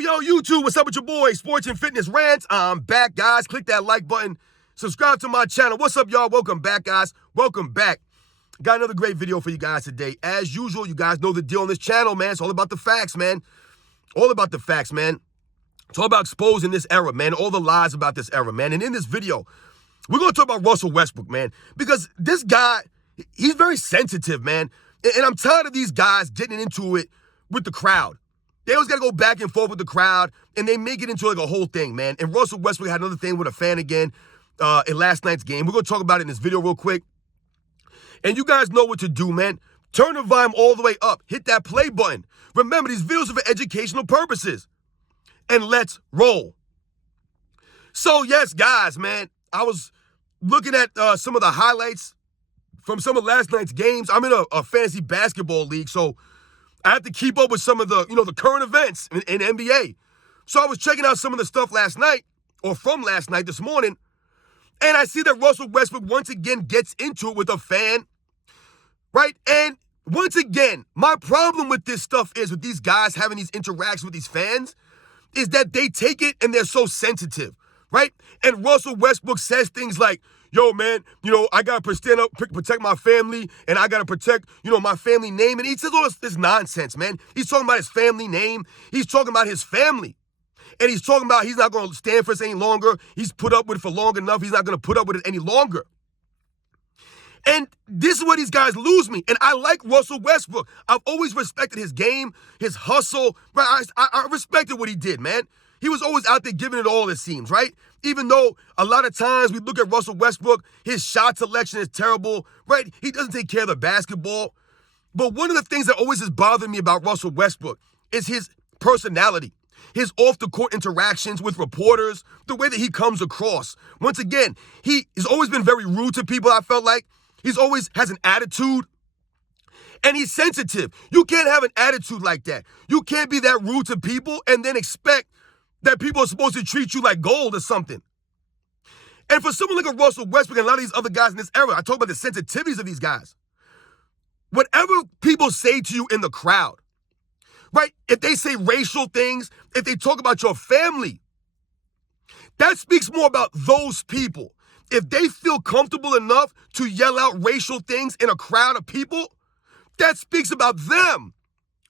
Yo, YouTube, what's up with your boy? Sports and Fitness Rants. I'm back, guys. Click that like button. Subscribe to my channel. What's up, y'all? Welcome back, guys. Welcome back. Got another great video for you guys today. As usual, you guys know the deal on this channel, man. It's all about the facts, man. All about the facts, man. It's all about exposing this era, man. All the lies about this era, man. And in this video, we're going to talk about Russell Westbrook, man. Because this guy, he's very sensitive, man. And I'm tired of these guys getting into it with the crowd. They always got to go back and forth with the crowd, and they make it into like a whole thing, man. And Russell Westbrook had another thing with a fan again in last night's game. We're going to talk about it in this video real quick. And you guys know what to do, man. Turn the volume all the way up. Hit that play button. Remember, these videos are for educational purposes. And let's roll. So, yes, guys, man, I was looking at some of the highlights from some of last night's games. I'm in a fantasy basketball league, so I have to keep up with some of the, the current events in NBA. So I was checking out some of the stuff last night, or from last night, this morning, and I see that Russell Westbrook once again gets into it with a fan, right? And once again, my problem with this stuff is, with these guys having these interactions with these fans, is that they take it and they're so sensitive, right? And Russell Westbrook says things like, yo, man, I got to stand up, protect my family, and I got to protect, my family name. And he says all this nonsense, man. He's talking about his family name. He's talking about his family. And he's talking about he's not going to stand for this any longer. He's put up with it for long enough. He's not going to put up with it any longer. And this is where these guys lose me. And I like Russell Westbrook. I've always respected his game, his hustle. Right? I respected what he did, man. He was always out there giving it all, it seems, right? Even though a lot of times we look at Russell Westbrook, his shot selection is terrible, right? He doesn't take care of the basketball. But one of the things that always has bothered me about Russell Westbrook is his personality, his off-the-court interactions with reporters, the way that he comes across. Once again, he has always been very rude to people, I felt like. He's always has an attitude. And he's sensitive. You can't have an attitude like that. You can't be that rude to people and then expect that people are supposed to treat you like gold or something. And for someone like a Russell Westbrook and a lot of these other guys in this era, I talk about the sensitivities of these guys. Whatever people say to you in the crowd, right? If they say racial things, if they talk about your family, that speaks more about those people. If they feel comfortable enough to yell out racial things in a crowd of people, that speaks about them,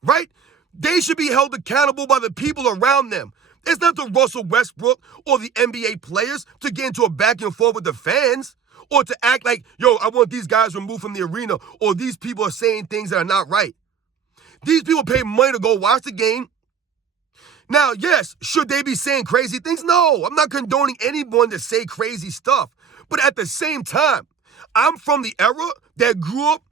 right? They should be held accountable by the people around them. It's not the Russell Westbrook or the NBA players to get into a back and forth with the fans or to act like, yo, I want these guys removed from the arena, or these people are saying things that are not right. These people pay money to go watch the game. Now, yes, should they be saying crazy things? No, I'm not condoning anyone to say crazy stuff. But at the same time, I'm from the era that grew up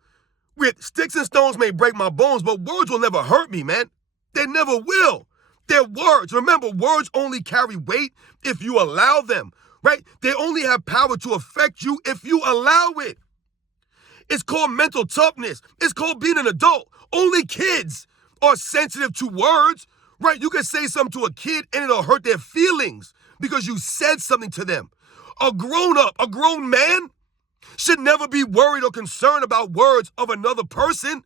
with sticks and stones may break my bones, but words will never hurt me, man. They never will. They're words. Remember, words only carry weight if you allow them, right? They only have power to affect you if you allow it. It's called mental toughness. It's called being an adult. Only kids are sensitive to words, right? You can say something to a kid and it'll hurt their feelings because you said something to them. A grown-up, a grown man should never be worried or concerned about words of another person.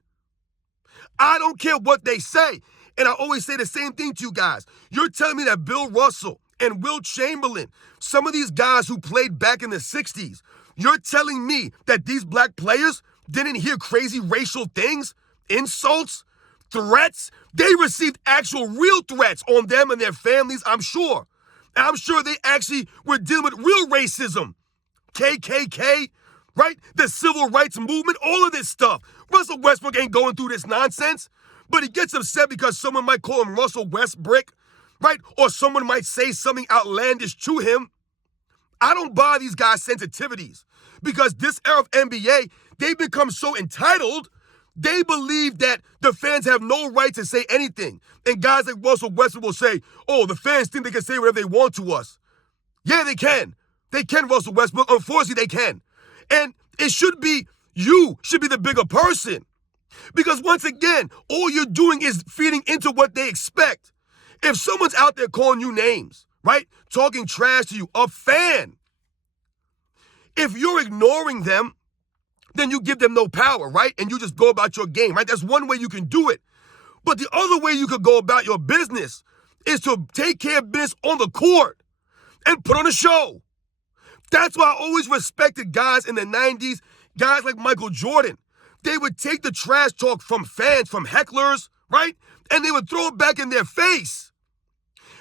I don't care what they say. And I always say the same thing to you guys. You're telling me that Bill Russell and Will Chamberlain, some of these guys who played back in the 60s, you're telling me that these black players didn't hear crazy racial things, insults, threats? They received actual real threats on them and their families, I'm sure. And I'm sure they actually were dealing with real racism. KKK, right? The civil rights movement, all of this stuff. Russell Westbrook ain't going through this nonsense. But he gets upset because someone might call him Russell Westbrook, right? Or someone might say something outlandish to him. I don't buy these guys' sensitivities because this era of NBA, they've become so entitled, they believe that the fans have no right to say anything. And guys like Russell Westbrook will say, oh, the fans think they can say whatever they want to us. Yeah, they can. They can, Russell Westbrook. Unfortunately, they can. And it should be, you should be the bigger person. Because once again, all you're doing is feeding into what they expect. If someone's out there calling you names, right? Talking trash to you, a fan. If you're ignoring them, then you give them no power, right? And you just go about your game, right? That's one way you can do it. But the other way you could go about your business is to take care of business on the court and put on a show. That's why I always respected guys in the 90s, guys like Michael Jordan. They would take the trash talk from fans, from hecklers, right? And they would throw it back in their face.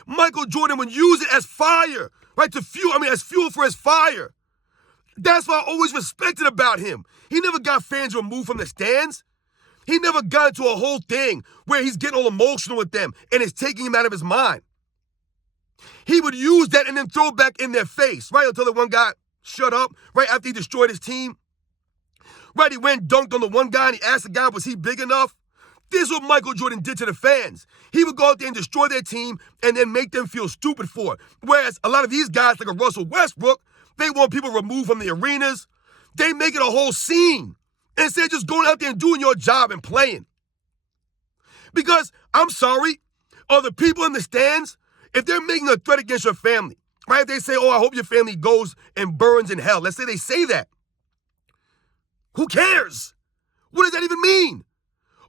Michael Jordan would use it as fire, right? As fuel for his fire. That's what I always respected about him. He never got fans removed from the stands. He never got into a whole thing where he's getting all emotional with them and it's taking him out of his mind. He would use that and then throw it back in their face, right? Until the one guy shut up, right after he destroyed his team. Right, he went dunked on the one guy and he asked the guy, was he big enough? This is what Michael Jordan did to the fans. He would go out there and destroy their team and then make them feel stupid for it. Whereas a lot of these guys, like a Russell Westbrook, they want people removed from the arenas. They make it a whole scene instead of just going out there and doing your job and playing. Because, I'm sorry, are the people in the stands, if they're making a threat against your family, right? If they say, oh, I hope your family goes and burns in hell. Let's say they say that. Who cares? What does that even mean?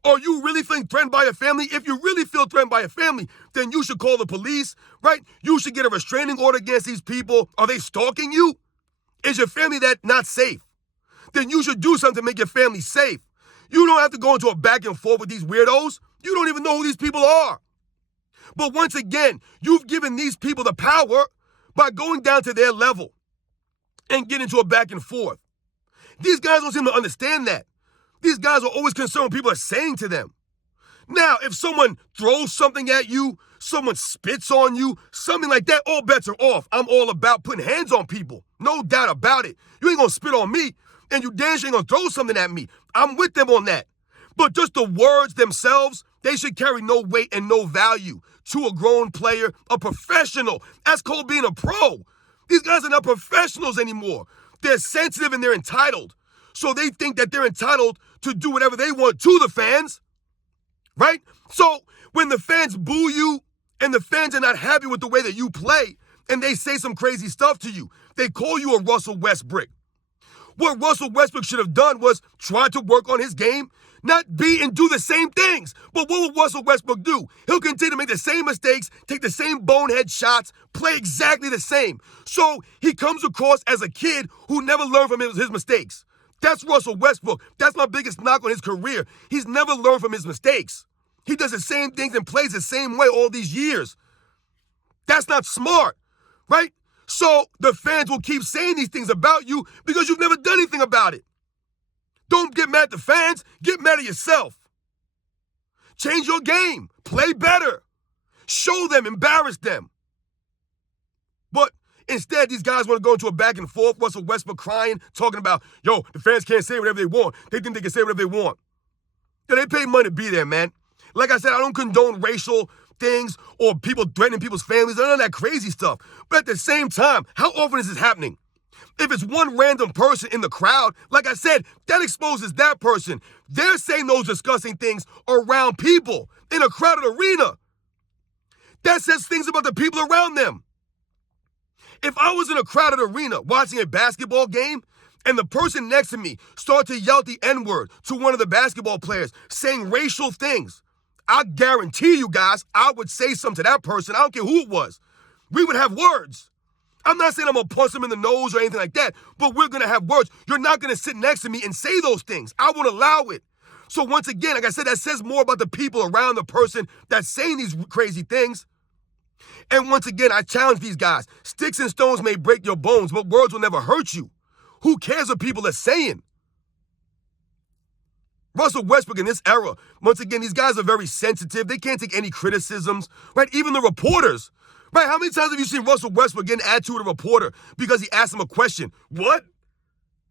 Are you really feeling threatened by your family? If you really feel threatened by your family, then you should call the police, right? You should get a restraining order against these people. Are they stalking you? Is your family that not safe? Then you should do something to make your family safe. You don't have to go into a back and forth with these weirdos. You don't even know who these people are. But once again, you've given these people the power by going down to their level and getting into a back and forth. These guys don't seem to understand that. These guys are always concerned what people are saying to them. Now, if someone throws something at you, someone spits on you, something like that, all bets are off. I'm all about putting hands on people. No doubt about it. You ain't gonna spit on me, and you damn sure ain't gonna throw something at me. I'm with them on that. But just the words themselves, they should carry no weight and no value to a grown player, a professional. That's called being a pro. These guys are not professionals anymore. They're sensitive and they're entitled. So they think that they're entitled to do whatever they want to the fans, right? So when the fans boo you and the fans are not happy with the way that you play and they say some crazy stuff to you, they call you a Russell Westbrook. What Russell Westbrook should have done was try to work on his game, not be and do the same things. But what will Russell Westbrook do? He'll continue to make the same mistakes, take the same bonehead shots, play exactly the same. So he comes across as a kid who never learned from his mistakes. That's Russell Westbrook. That's my biggest knock on his career. He's never learned from his mistakes. He does the same things and plays the same way all these years. That's not smart, right? So the fans will keep saying these things about you because you've never done anything about it. Don't get mad at the fans. Get mad at yourself. Change your game. Play better. Show them. Embarrass them. But instead, these guys want to go into a back and forth. Russell Westbrook crying, talking about, yo, the fans can't say whatever they want. They think they can say whatever they want. Yeah, they pay money to be there, man. Like I said, I don't condone racial things or people threatening people's families, none of that crazy stuff. But at the same time, how often is this happening? If it's one random person in the crowd, like I said, that exposes that person. They're saying those disgusting things around people in a crowded arena. That says things about the people around them. If I was in a crowded arena watching a basketball game and the person next to me started to yell the N-word to one of the basketball players saying racial things, I guarantee you guys, I would say something to that person. I don't care who it was. We would have words. I'm not saying I'm going to punch them in the nose or anything like that, but we're going to have words. You're not going to sit next to me and say those things. I won't allow it. So once again, like I said, that says more about the people around the person that's saying these crazy things. And once again, I challenge these guys. Sticks and stones may break your bones, but words will never hurt you. Who cares what people are saying? Russell Westbrook in this era, once again, these guys are very sensitive. They can't take any criticisms, right? Even the reporters. Right, how many times have you seen Russell Westbrook get an attitude with a reporter because he asked him a question? What?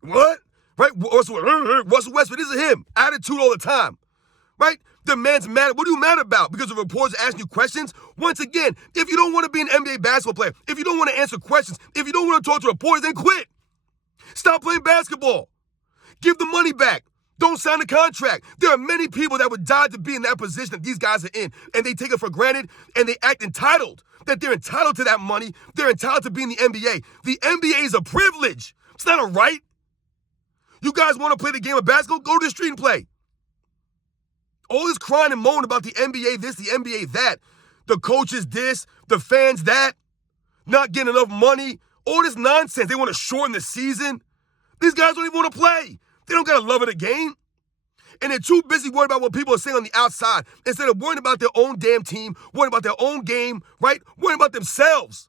Right? Russell Westbrook, this is him. Attitude all the time. Right? The man's mad. What are you mad about? Because the reporters asking you questions? Once again, if you don't want to be an NBA basketball player, if you don't want to answer questions, if you don't want to talk to reporters, then quit. Stop playing basketball. Give the money back. Don't sign a contract. There are many people that would die to be in that position that these guys are in, and they take it for granted, and they act entitled, that they're entitled to that money. They're entitled to be in the NBA. The NBA is a privilege. It's not a right. You guys want to play the game of basketball? Go to the street and play. All this crying and moaning about the NBA this, the NBA that. the coaches this, the fans that, not getting enough money, all this nonsense. They want to shorten the season. These guys don't even want to play. They don't got a love of the game. And they're too busy worried about what people are saying on the outside instead of worrying about their own damn team, worrying about their own game, right? Worrying about themselves.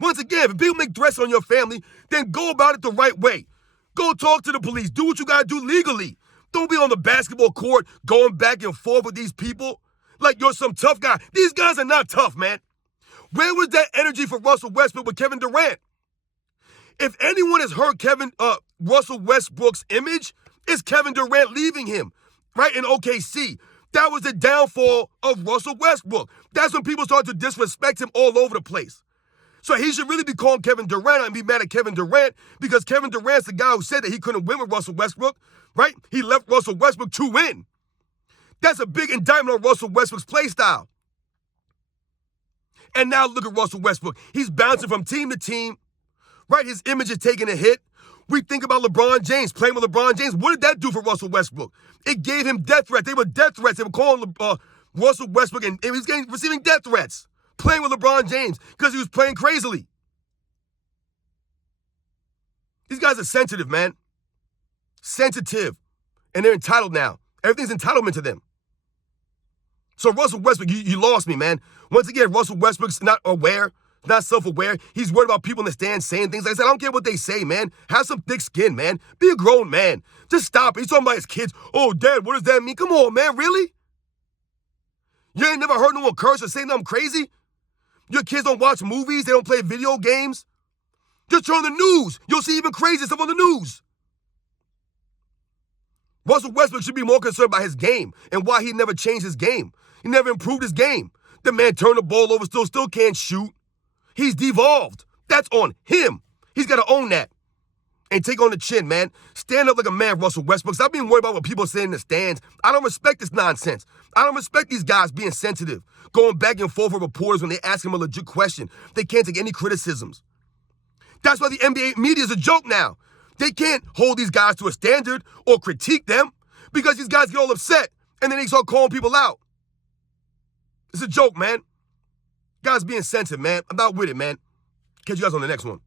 Once again, if people make threats on your family, then go about it the right way. Go talk to the police. Do what you got to do legally. Don't be on the basketball court going back and forth with these people like you're some tough guy. These guys are not tough, man. Where was that energy for Russell Westbrook with Kevin Durant? If anyone has hurt Russell Westbrook's image, it's Kevin Durant leaving him, right, in OKC. That was the downfall of Russell Westbrook. That's when people started to disrespect him all over the place. So he should really be calling Kevin Durant out and be mad at Kevin Durant because Kevin Durant's the guy who said that he couldn't win with Russell Westbrook, right? He left Russell Westbrook to win. That's a big indictment on Russell Westbrook's play style. And now look at Russell Westbrook. He's bouncing from team to team, right? His image is taking a hit. We think about LeBron James, playing with LeBron James. What did that do for Russell Westbrook? It gave him death threats. They were death threats. They were calling Russell Westbrook, and he was receiving death threats, playing with LeBron James because he was playing crazily. These guys are sensitive, man. Sensitive. And they're entitled now. Everything's entitlement to them. So Russell Westbrook, you lost me, man. Once again, Russell Westbrook's not aware, not self-aware. He's worried about people in the stands saying things. Like I said, I don't care what they say, man. Have some thick skin, man. Be a grown man. Just stop it. He's talking about his kids. Oh, Dad, what does that mean? Come on, man. Really? You ain't never heard no one curse or say nothing crazy? Your kids don't watch movies. They don't play video games. Just turn on the news. You'll see even crazy stuff on the news. Russell Westbrook should be more concerned about his game and why he never changed his game. He never improved his game. The man turned the ball over, still can't shoot. He's devolved. That's on him. He's got to own that and take on the chin, man. Stand up like a man, Russell Westbrook. Stop being worried about what people say in the stands. I don't respect this nonsense. I don't respect these guys being sensitive, going back and forth with reporters when they ask him a legit question. They can't take any criticisms. That's why the NBA media is a joke now. They can't hold these guys to a standard or critique them because these guys get all upset and then they start calling people out. It's a joke, man. Guys being sensitive, man. I'm not with it, man. Catch you guys on the next one.